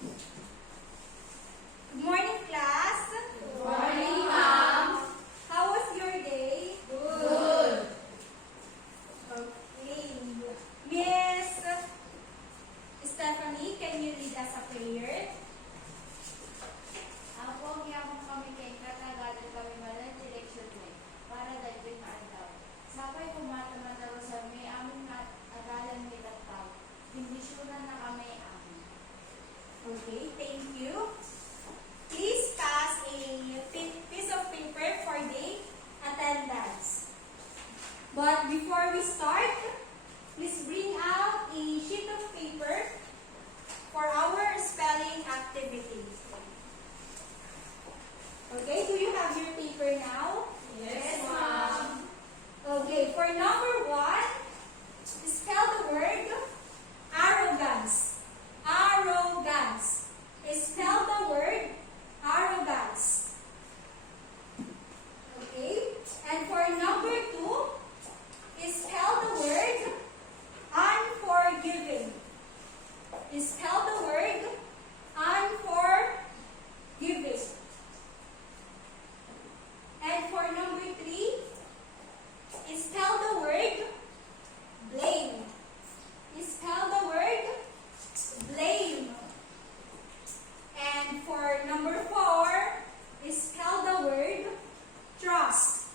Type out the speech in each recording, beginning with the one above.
Good morning, class. Good morning, ma'am. How was your day? Good. Okay. Miss Stephanie, can you lead us a prayer? Ako, hiyamang kami kay katagalan kami malang direksyon mo para dagdag na andaw. Sapay pumatamataw sa may aming agalan ni Tataw. Bindisyonan na kami amin. Okay, thank you. Please pass a piece of paper for the attendance. But before we start, please bring out a sheet of paper for our spelling activity. Okay, do you have your paper now? Yes, ma'am. Okay, for number 1, spell the word arrogance. Arrogance. Spell the word arrogance. Okay, and for number 2, spell the word unforgiving. Spell the word unforgiving. And for number 3, spell the word blame. Spell the word blame. And for number 4, spell the word trust.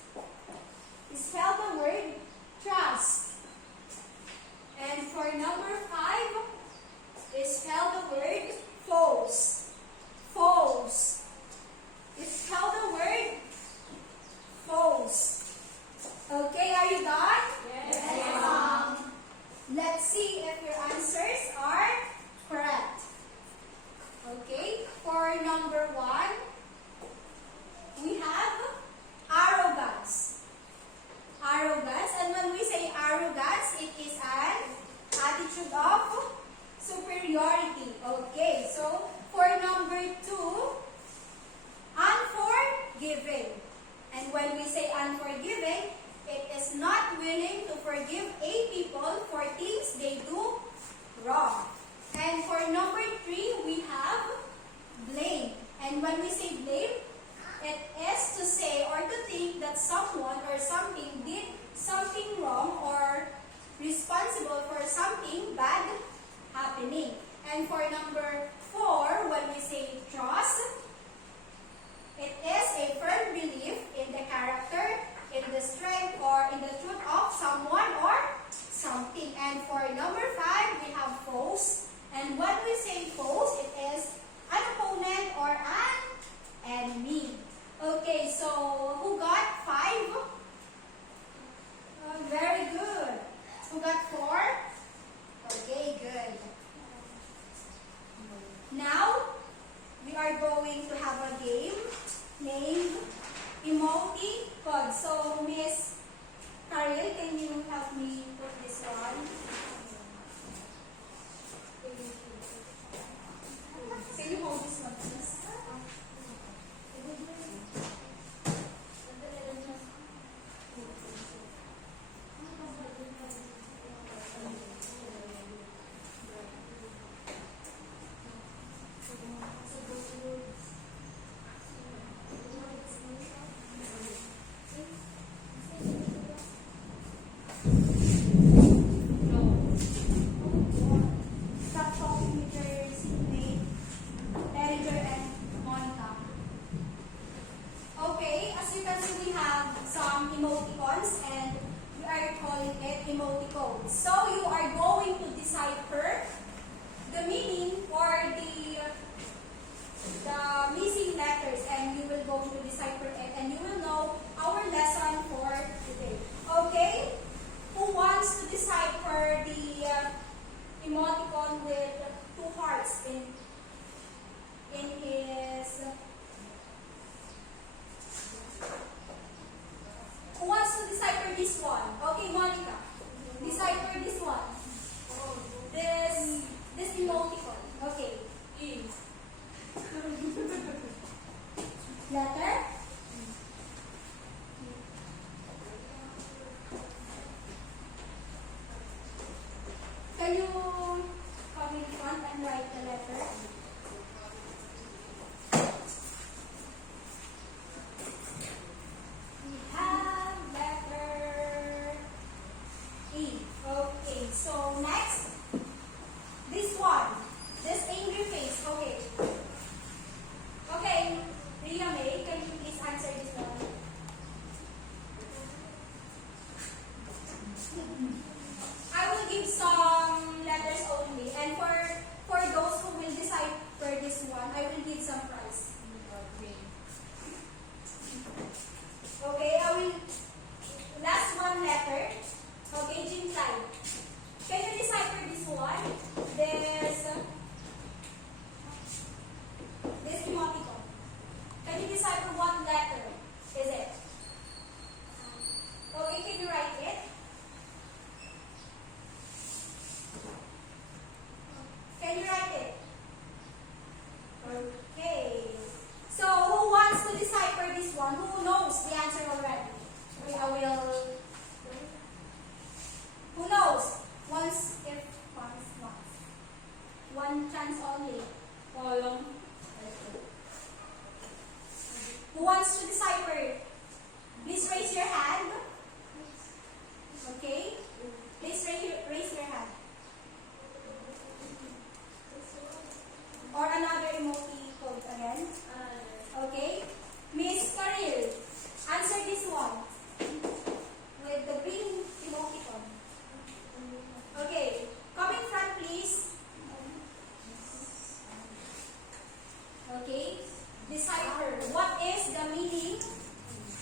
Spell the word trust. And for number 5, spell the word false. False. Spell the word false. Okay, are you done? Yes, ma'am. Let's see if your answers are correct. Okay, for number 1, we have arrogance. Arrogance, and when we say arrogance, it is an attitude of superiority. Okay, so for number 2, unforgiving. And when we say unforgiving, it is not willing to forgive a people for things they do wrong. And for number 3, we have blame. And when we say blame, it is to say or to think that someone or something did something wrong or responsible for something bad happening. And for number 4, when we say trust, it is a firm belief in the character, in the strength, or in the truth of someone or something. And for number 5, we have false. And when we say false, it is an opponent or an enemy. Okay, so who got 5? Very good. Who got 4? Okay, good. Now, we are going to have a game named Emoticon. So, Miss Caril, can you help me put this one? Can you hold this one, please? Stop talking with your seatmate, Eriger and Monica. Okay, as you can see, we have some emoticons and we are calling it emoticons. So you are going to decipher the meaning or the missing letters, and you will go to decipher it, and you will know our lesson for today. Okay? Who wants to decipher the emoticon with 2 hearts in his... Who wants to decipher this one? Okay, Monica. Decipher this one. This emoticon. Okay. Letter? Can you come in front and write the letter? One chance only. Walang. Who wants to decipher? Please raise your hand. Okay? Please raise your hand. Or another emoji code again. Okay? Miss Karil, answer this one with the green emoticon. Okay. Come in front, please. Okay. Decipher. What is the meaning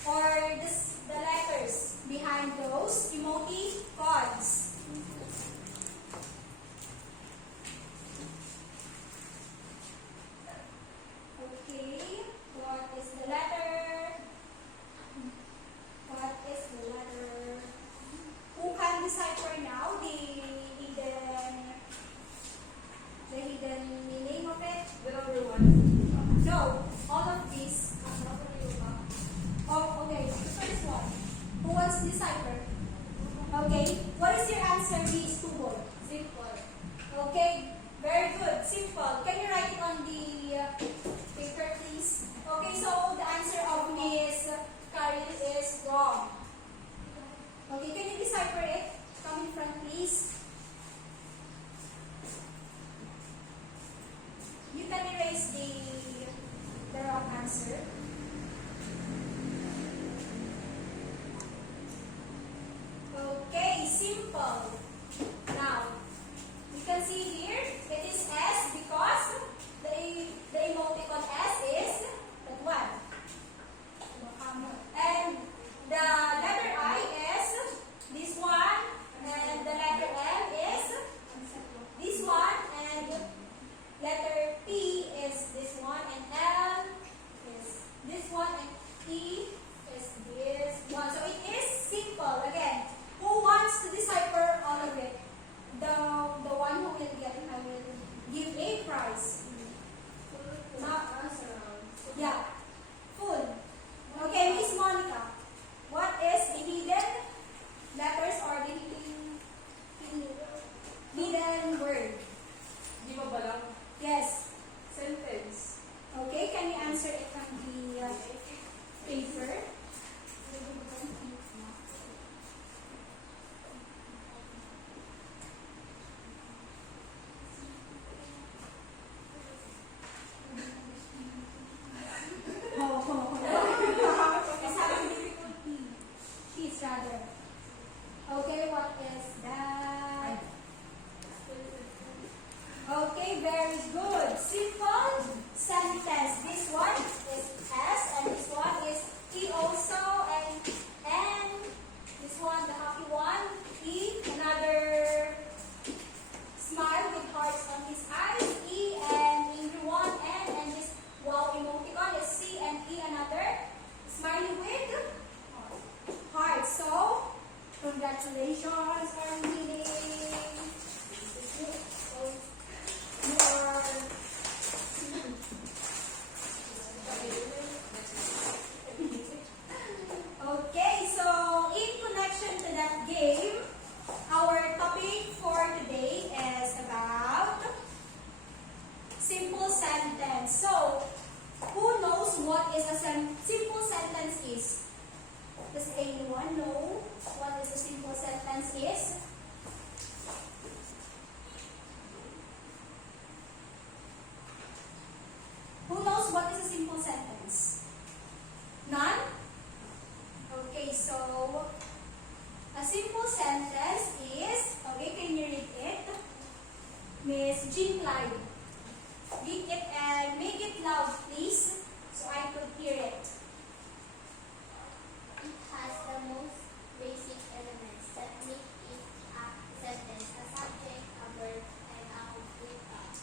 or the letters behind those emoticons? Okay. What is the letter? What is the letter? Who can decipher now the hidden meaning of it? The number one. No, all of these. Oh, okay. The first one. Who wants to decipher? Okay. What is your answer, Miss Tuboy? Simple. Okay. Very good. Simple. Can you write it on the paper, please? Okay. So the answer of Miss Karil is wrong. Okay. Can you decipher it? Come in front, please. You can erase the wrong answer. Okay, simple. Now, you can see here, it is S because the emoticon S is that one. And the letter I is this one, and the letter M is this one, and letter P is this one, and L is this one, and E is this one. So it is simple. Again, who wants to decipher all of it? The one who will get it, I will give a prize. Yeah, full. Okay, Miss Monica, what is the hidden letters or the hidden word? Di ba lang? Yes. Sentence. Okay, can you answer it on the paper? It's having difficulty. She's rather. Okay, what is that? Okay, very good. Simple sentence. This one is S and this one is E also, and this one, the happy one, E, another smile with hearts on his eyes, E, and angry one, and this wow emoticon is C and E, another smiley with hearts. So, congratulations on winning. Okay, so in connection to that game, our topic for today is about simple sentence. So, who knows what is a simple sentence is? Does anyone know what is a simple sentence is? Who knows what is a simple sentence? None? Okay, so a simple sentence is, okay, can you read it? Miss Jean Clyde. Read it and make it loud, please, so I could hear it. It has the most basic elements that make it a sentence: a subject, a verb, and a complete thought.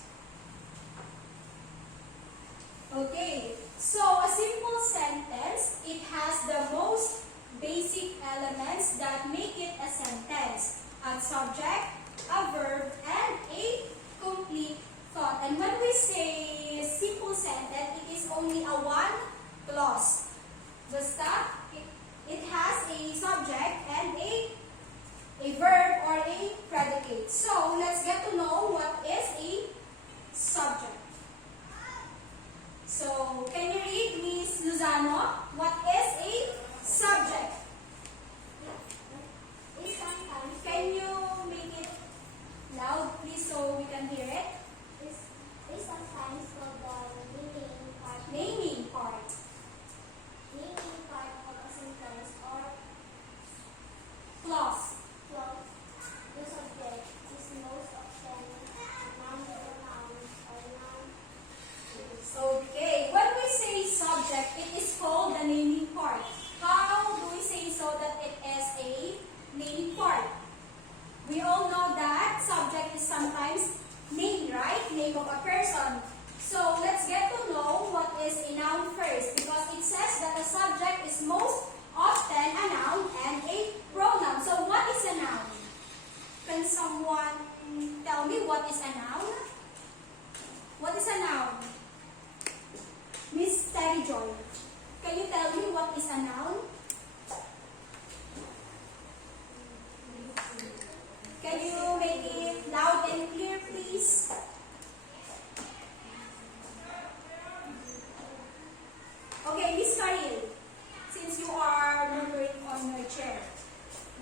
Okay, so a simple sentence, it has the most basic elements that make it a sentence: a subject, a verb, and a complete thought. And when we say simple sentence, it is only a one clause. Basta, it has a subject and a verb or a predicate. So let's get to know what is a a person. So let's get to know what is a noun first, because it says that a subject is most often a noun and a pronoun. So what is a noun? Can someone tell me what is a noun? What is a noun? Miss Terry Joy, can you tell me what is a noun? Can you make it loud and clear, please? Okay, Miss Karil, since you are moving on your chair,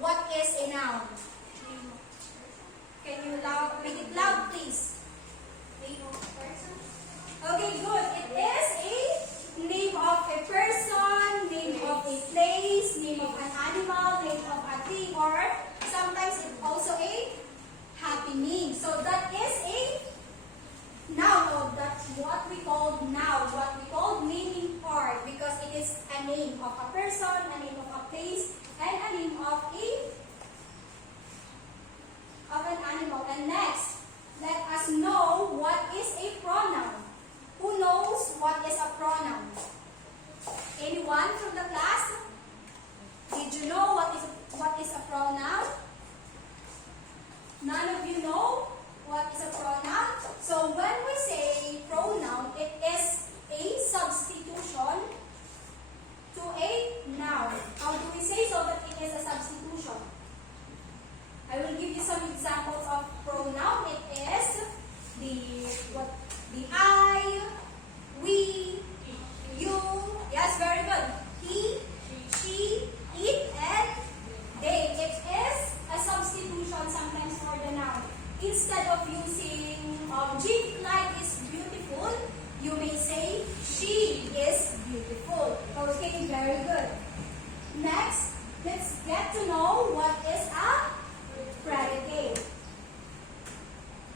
what is a noun? Can you make it loud, please? Name of person. Okay, good. It is a name of a person, name of a place, name of an animal, name of a thing, or sometimes it's also a happening. So that is a noun, or that's what we call noun, what we call naming part, because it is a name of a person, a name of a place, and a name of an animal. And next, let us know what is a pronoun. Who knows what is a pronoun? Anyone from the class? Did you know what is a pronoun? None of you know what is a pronoun? So when we say pronoun, it is a substitution to a noun. How do we say so that it is a substitution? I will give you some examples of pronoun. It is the I, we, you. Yes, very good. He, she, it, and they. It is a substitution sometimes for the noun. Instead of using Jean Clyde is beautiful, you may say she is beautiful. Okay, very good. Next, let's get to know what is a predicate.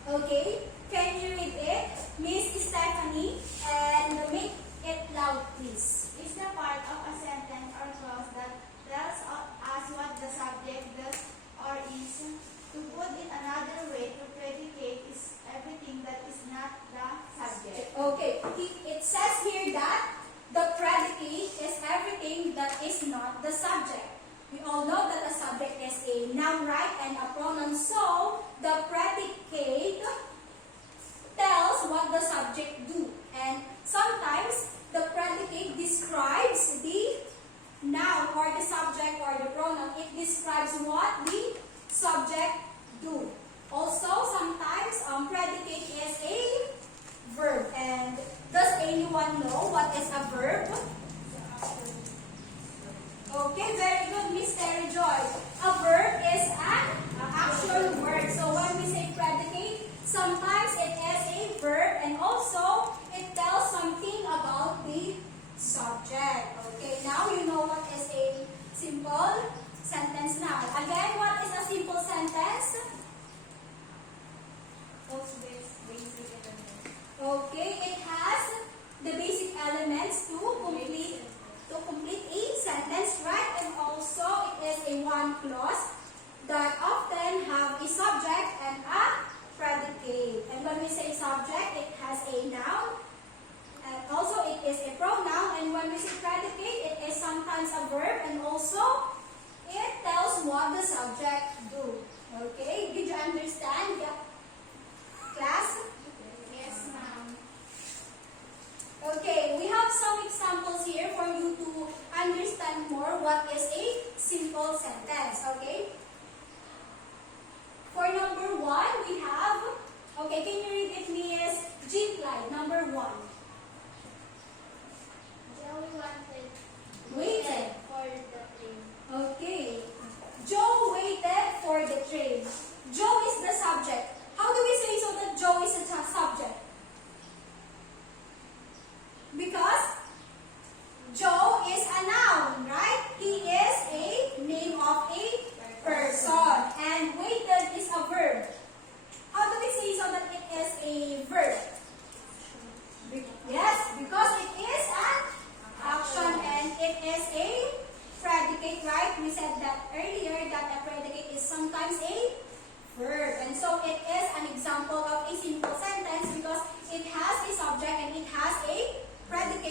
Okay, can you read it, Miss Stephanie, and make it loud, please? Is the part of a sentence or clause that tells us what the subject does or is. To put it another way, to predicate is everything that is not the subject. Okay, it says here that the predicate is everything that is not the subject. We all know that the subject is a noun, right, and a pronoun. So the predicate tells what the subject do, and sometimes the predicate describes the noun or the subject or the pronoun. It describes what the subject do. Also, sometimes predicate is a verb. And does anyone know what is a verb? Okay, very good, Miss Terry Joy. A verb is an actual word. So when we say predicate, sometimes it is a verb, and also it tells something about the subject. Okay, now you know what is a simple sentence now. Again, what is a simple sentence? Basic elements. Okay, it has the basic elements to complete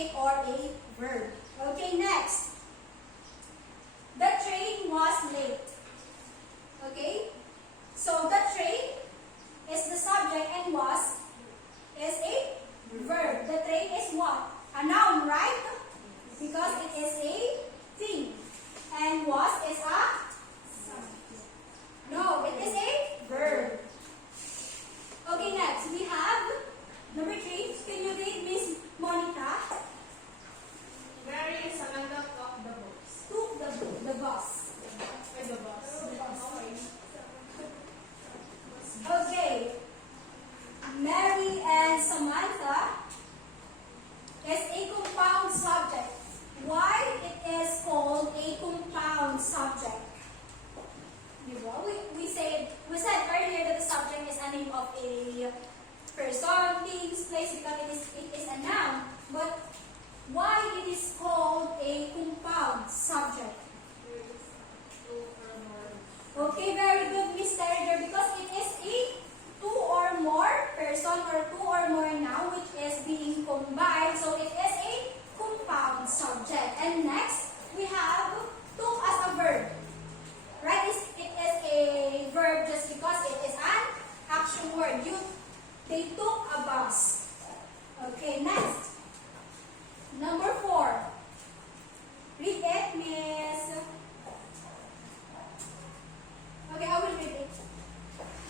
predicate or a verb. Okay, next. The train was late. Okay? So the train is the subject and was is a verb. The train is what? A noun, right? Because it is a thing. And was is a? No, it is a verb. Okay, next we have number 3. Can you read, Miss Monica? Mary and Samantha took the books. Took the bus. Ay, the bus. Okay. Mary and Samantha is a compound subject. Why it is called a compound subject? We said earlier that the subject is a name of a person, things, place, because it is a noun. But why it is called a compound subject? Okay, very good, Miss Terriger, because it is a two or more person or two or more noun which is being combined. So it is a compound subject. And next, we have took as a verb. Right? It is a verb just because it is an action word. They took a bus. Okay, next. Number 4. Read it, Miss. Okay, I will read it.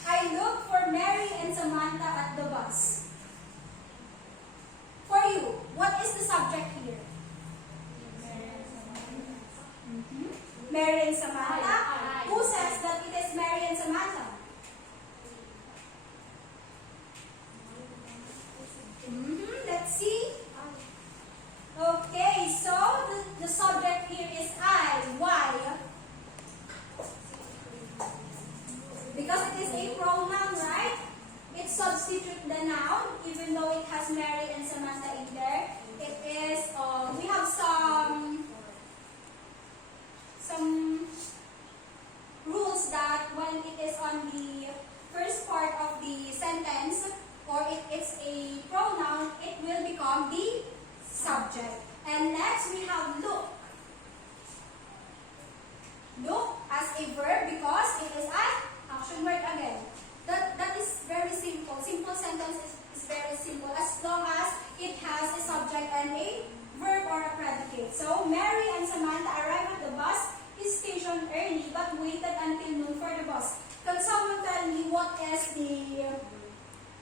I looked for Mary and Samantha at the bus. For you, what is the subject here? Mary and Samantha. I. Who says that it is Mary and Samantha? Let's see. Okay, so the subject here is I. Why? Because it is a pronoun, right? It substitutes the noun, even though it has Mary and Samantha in there. It is, we have some rules that when it is on the first part of the sentence, or it's a pronoun, it will become the subject. And next we have look. Look as a verb because it is an action word again. That is very simple. Simple sentence is very simple as long as it has a subject and a verb or a predicate. So Mary and Samantha arrived at the bus station early but waited until noon for the bus. Can someone tell me what is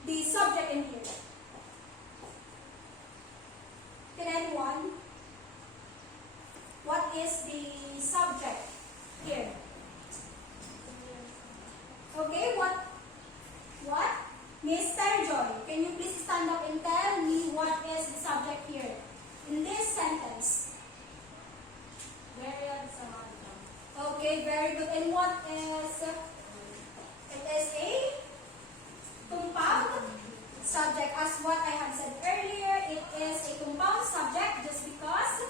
the subject in here? Can anyone? What is the subject here? Okay, what? Miss Joy, can you please stand up and tell me what is the subject here in this sentence? Mary and Samantha. Okay, very good. And what is? It is a compound subject. As what I have said earlier, it is a compound subject just because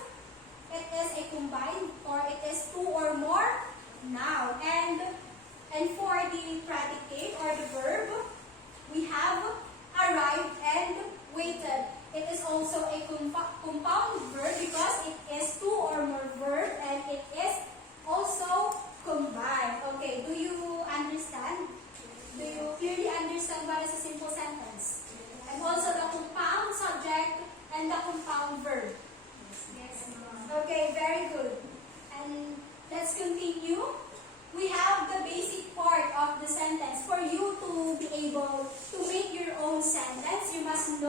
it is a combined or it is two or more noun. And for the predicate or the verb, we have arrived and waited. It is also a compound verb because it is two or more verb and it is also combined. Okay, do you understand? Do you clearly understand what is a simple sentence? And also the compound subject and the compound verb. Yes, ma'am. Okay, very good. And let's continue. We have the basic part of the sentence. For you to be able to make your own sentence, you must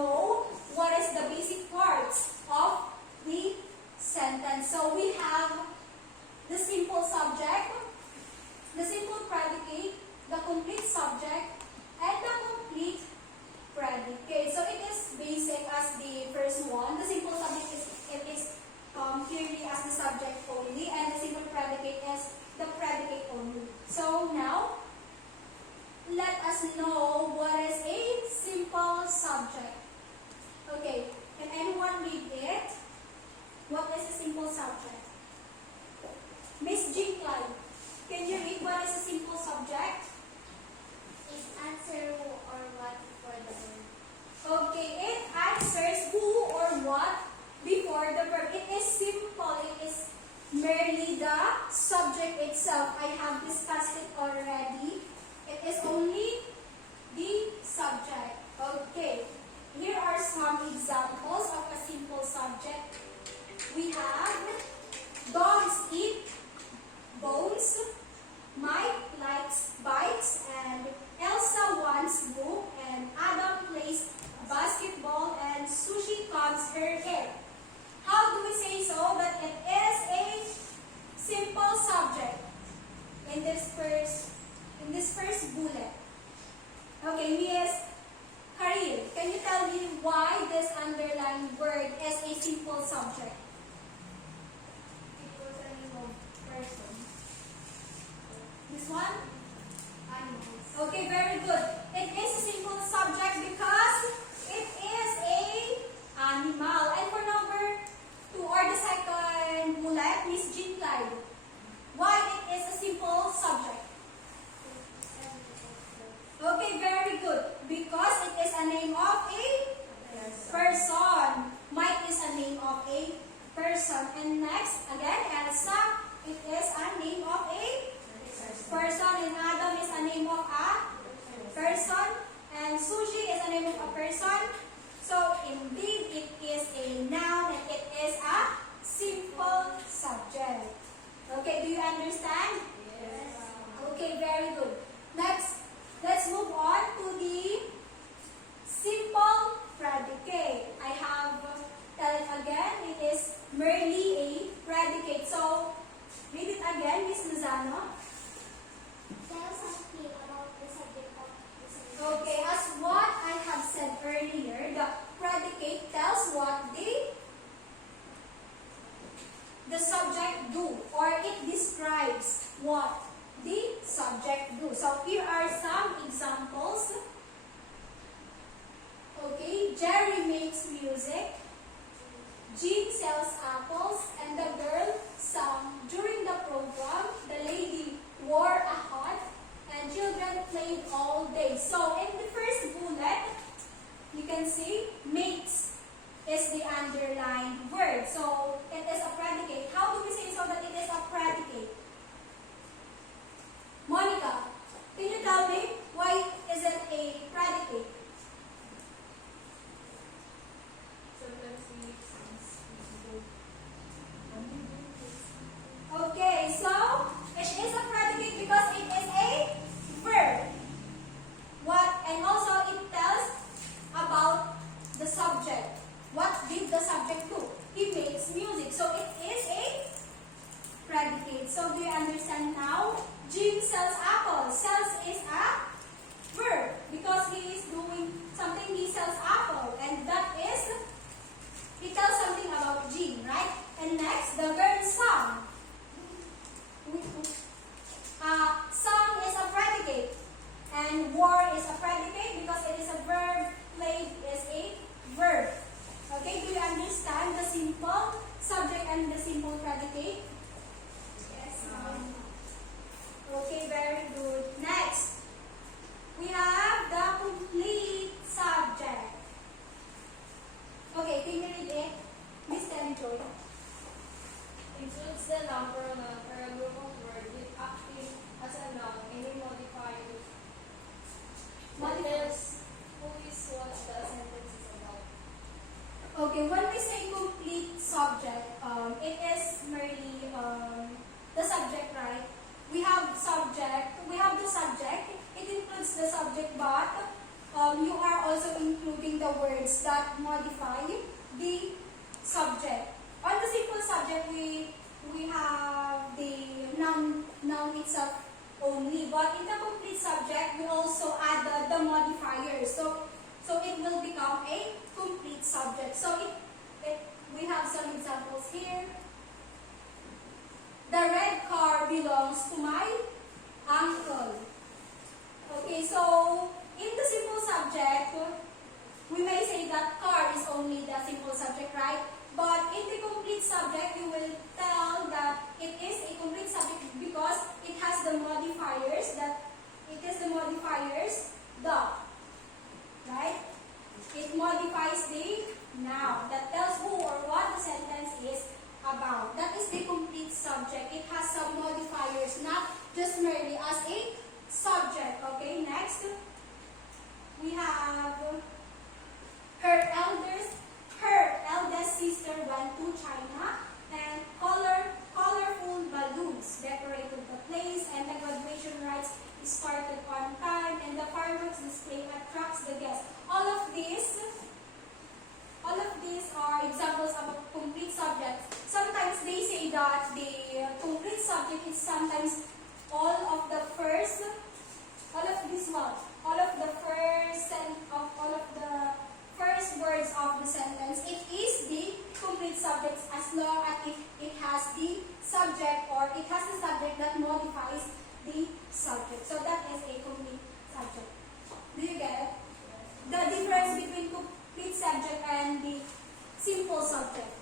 before the verb. It is simple. It is merely the subject itself. I have discussed it already. It is only the subject. Okay. Here are some examples of a simple subject. We have dogs eat bones, Mike likes bikes, and Elsa wants book, and Adam plays basketball, and Sushi combs her hair. How do we say so that it is a simple subject in this first bullet? Okay, Miss Karil, can you tell me why this underlined word is a simple subject? It was a name of person. This one? Animals. Okay, very good. It is a simple subject because it is a animal. And for number 2 or the second bullet, Miss Jean Clyde, why it is a simple subject? Okay, very good. Because it is a name of a person. Mike is a name of a person. And next, again, Elsa, it is a name of a person. And Adam is a name of a person. And Sushi is a name of a person. So, indeed, it is a noun and it is a simple subject. Okay, do you understand? Yes. Okay, very good. Next, let's move on to the simple predicate. I have tell it again. It is merely a predicate. So, read it again, Miss Lozano. Tell something about the subject of the sentence. Okay, as what I have said earlier, the predicate tells what the subject do, or it describes what the subject do. So here are some examples. Okay, Jerry makes music, Jean sells apples, and the girl sang. During the program, the lady wore a hat, and children played all day. So in the first bullet, you can see makes is the underlined word. So it is a predicate. How do we say so that it is a predicate? Monica, can you tell me why is it a predicate? Sometimes we use Okay, so it is a predicate because it is a verb. What, and also it tells about the subject. What did the subject do? He makes music. So it is a predicate. So do you understand now? Jim sells apples. Sells is a verb because he is doing something. He sells apple, and that is, he tells something about Jim, right? And next, the girl sang. Sung is a predicate, and wore is a predicate because it is a verb. Played is a verb. Okay, do you understand the simple subject and the simple predicate? Yes. Okay, very good. Next, we have the complete subject. Okay, can you read it? Miss Joy. includes the noun pronoun or a group of words with acting as a noun, any modifier. Tells who is what the sentence is about. Okay, when we say complete subject, it is merely the subject, right? We have the subject, it includes the subject, but you are also including the words that modify the subject. On the simple subject, we have the noun itself only, but in the complete subject, we also add the modifiers. So it will become a complete subject. So we have some examples here. The red car belongs to my uncle. Okay, so in the simple subject, we may say that car is only the simple subject, right? But in the complete subject, you will tell that it is a complete subject because it has the modifiers, right? It modifies the noun that tells who or what the sentence about. That is the complete subject. It has some modifiers, not just merely as a subject. Okay, next we have her eldest sister went to China and colorful balloons decorated the place, and the graduation rites started on time, and the fireworks display attracts the guests. All of these are examples of a complete subject. Sometimes they say that the complete subject is sometimes all of the first words of the sentence. It is the complete subject as long as it has the subject, or it has the subject that modifies the subject. So that is a complete subject. Do you get it? The difference between complete subject and the simple subject.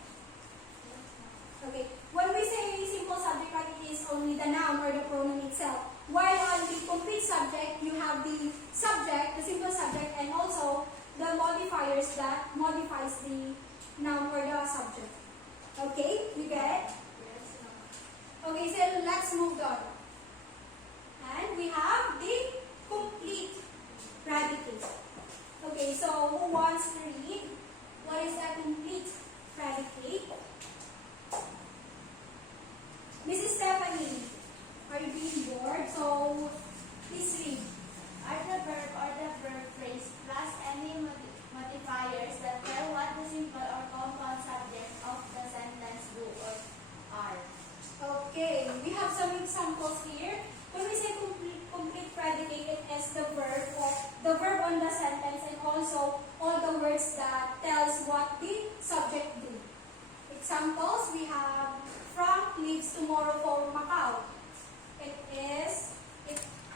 Okay. When we say simple subject, right, it is only the noun or the pronoun itself. While on the complete subject, you have the subject, the simple subject, and also the modifiers that modifies the noun or the subject. Okay, you get it? Okay, so let's move on. And we have the complete predicate. Okay, so who wants to read? What is a complete predicate? Mrs. Stephanie, are you being bored? So please read. Are the verb or the verb phrase plus any modifiers that tell what the simple or compound subject of the sentence do or are. Okay, we have some examples here. When we say complete predicate, it is the verb or the verb on the sentence, and also all the words that tells what the subject do. Examples, we have Frank leaves tomorrow for Macau.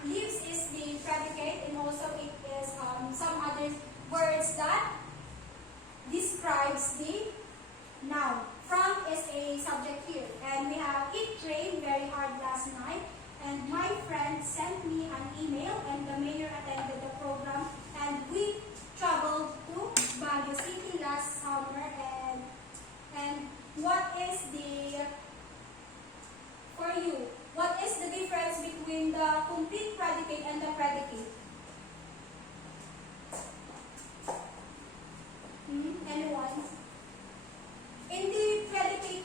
Leaves is the predicate, and also it is some other words that describes the noun. Frank is a subject here. And we have it rained very hard last night, and my friend sent me an email, and the mayor attended the program, and we traveled to Baguio City last summer. And what is what is the difference between the complete predicate and the predicate? Anyone? In the predicate,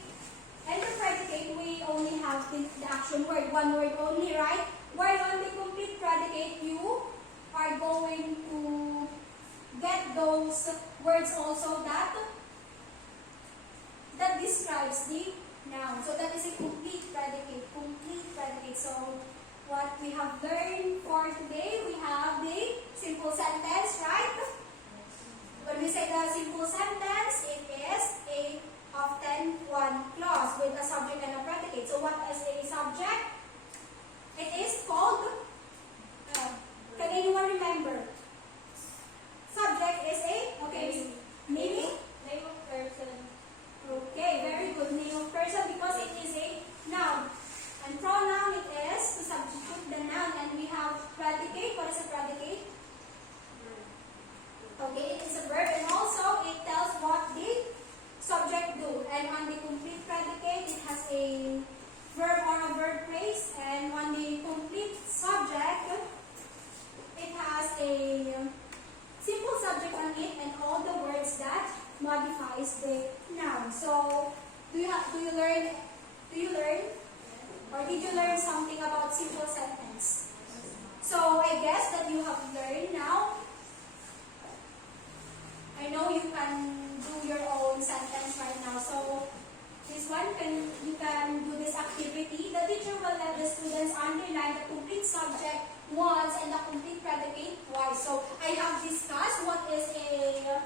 we only have the action word, one word only, right? While on the complete predicate, you are going to get those words also that describes the noun. So that is a complete predicate. So what we have learned for today, we have the simple sentence, right? When we say the simple sentence, it is a often one clause with a subject and a predicate. So what is a subject? It is called, can anyone remember? Subject is meaning? Name of person. Okay, very good. Name of person, because it is a noun. And pronoun, it is to substitute the noun. And we have predicate. What is a predicate? Okay, it is a verb, and also it tells what the subject do. And on the complete predicate, it has a verb or a verb phrase. And on the complete subject, it has a simple subject on it, and all the words that modifies the noun. So, do you learn? Or did you learn something about simple sentence? So, I guess that you have learned now. I know you can do your own sentence right now. So, this one, you can do this activity. The teacher will let the students underline the complete subject once and the complete predicate twice. So, I have discussed what is a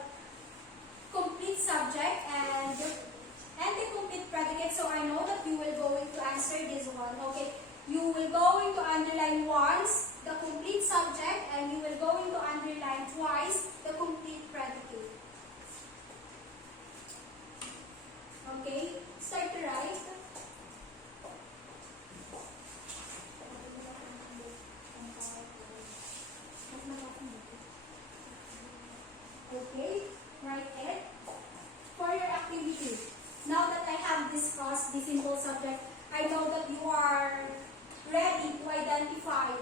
complete subject and the complete predicate. So, I know that you will going to answer this one. Okay, you will going to underline once the complete subject, and you will going to underline twice the complete predicate. Okay, start to write. Okay, write it. For your activity, now that I have discussed the simple subject, I know that you are ready to identify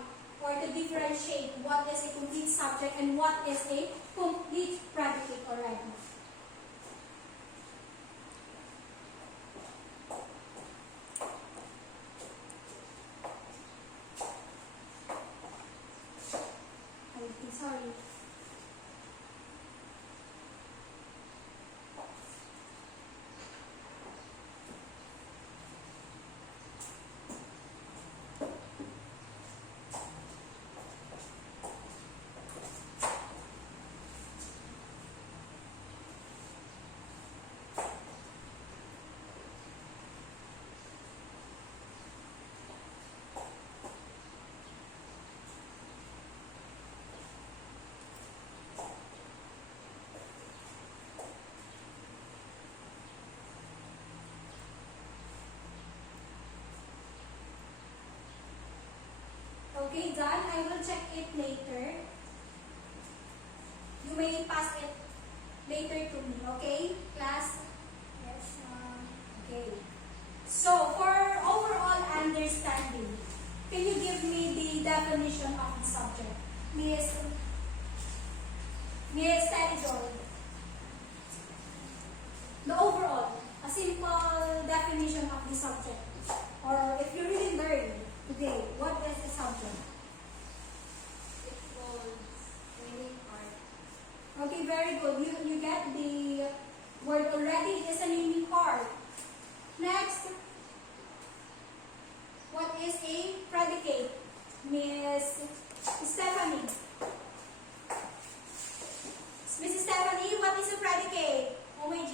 or to differentiate what is a complete subject and what is a complete predicate already. Sorry. Okay, done. I will check it later. You may pass it later to me, okay, class? Yes, ma'am. Okay. So, for overall understanding, can you give me the definition of the subject? Miss Terijol. The overall, a simple definition of the subject. Or if you really learn today, what is the subject? It holds meaning part. Okay, very good. You get the word already. It is a naming part. Next, what is a predicate? Miss Stephanie. Miss Stephanie, what is a predicate? Oh my G,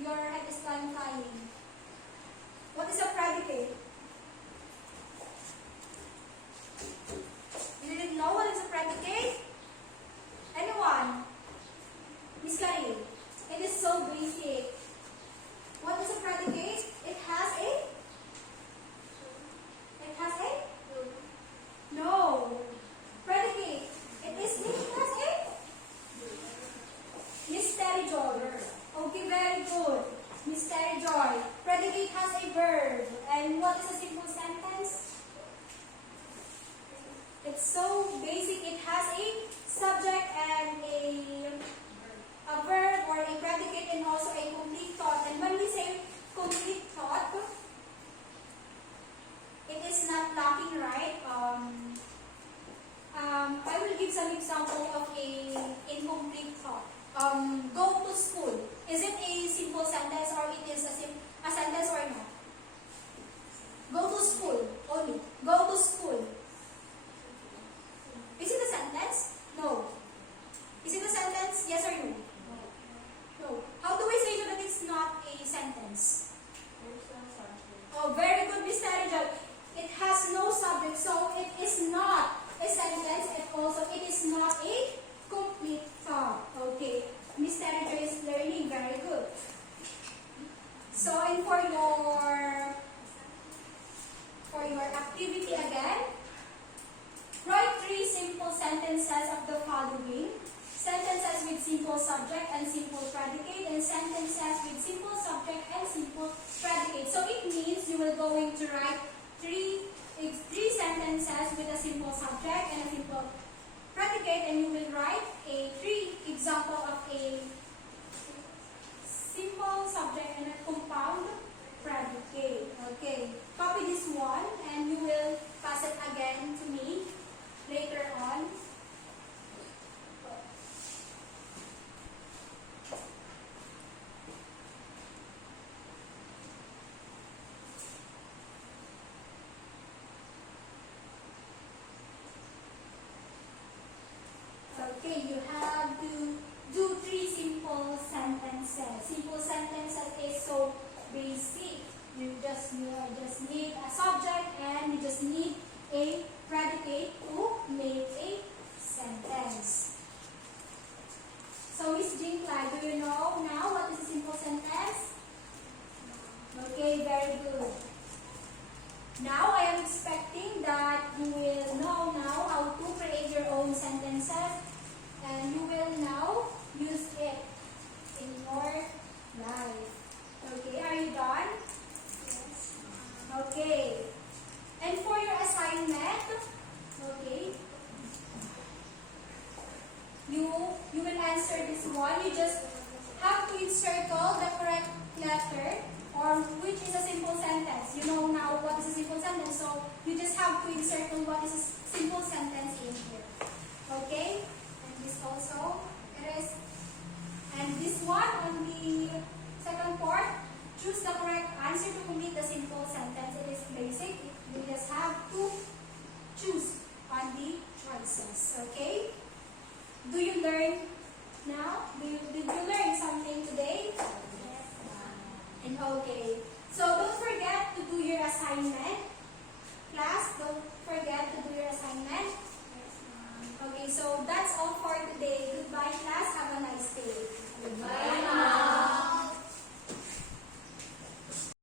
your head is flying. What is a predicate? You didn't know what is a predicate? Anyone? Miss Carrie, it is so basic. What is a predicate? It has a? No. Predicate. It has a? Miss Terry Joy. Okay, very good. Miss Terry Joy. Predicate has a verb. And what is a simple sentence? It's so basic. It has a subject and a verb or a predicate and also a complete thought. And when we say complete thought, it is not lacking, right? I will give some example of a incomplete thought. Go to school. Is it a simple sentence or it is a sentence or not? Go to school only. Go to school. Is it a sentence? No. Is it a sentence? Yes or no? No. How do we say that it's not a sentence? Oh, very good, Miss Tarijal. It has no subject, so it is not a sentence, and also it is not a complete thought. Okay, Miss Tarijal is learning very good. So, and for your activity again, write 3 simple sentences of the following. Sentences with simple subject and simple predicate, and sentences with simple subject and simple predicate. So it means you will going to write three sentences with a simple subject and a simple predicate, and you will write a 3 example of a simple subject and a compound predicate. Okay, copy this one and you will pass it again to me later on. Okay, you have to do 3 simple sentences. Simple sentences is so basic. You just need a subject and you just need a predicate to make a sentence. So, Miss Jinkla, do you know now what is a simple sentence? Okay, very good. Now, I am expecting that you will know now how to create your own sentences and you will now use it in your life. Okay, are you done? circle the correct letter or which is a simple sentence. You know now what is a simple sentence, so you just have to encircle what is a simple sentence in here. Okay? And this also, it is. And this one on the second part, choose the correct answer to complete the simple sentence. It is basic. You just have to choose on the choices. Okay? Do you learn now? Did you learn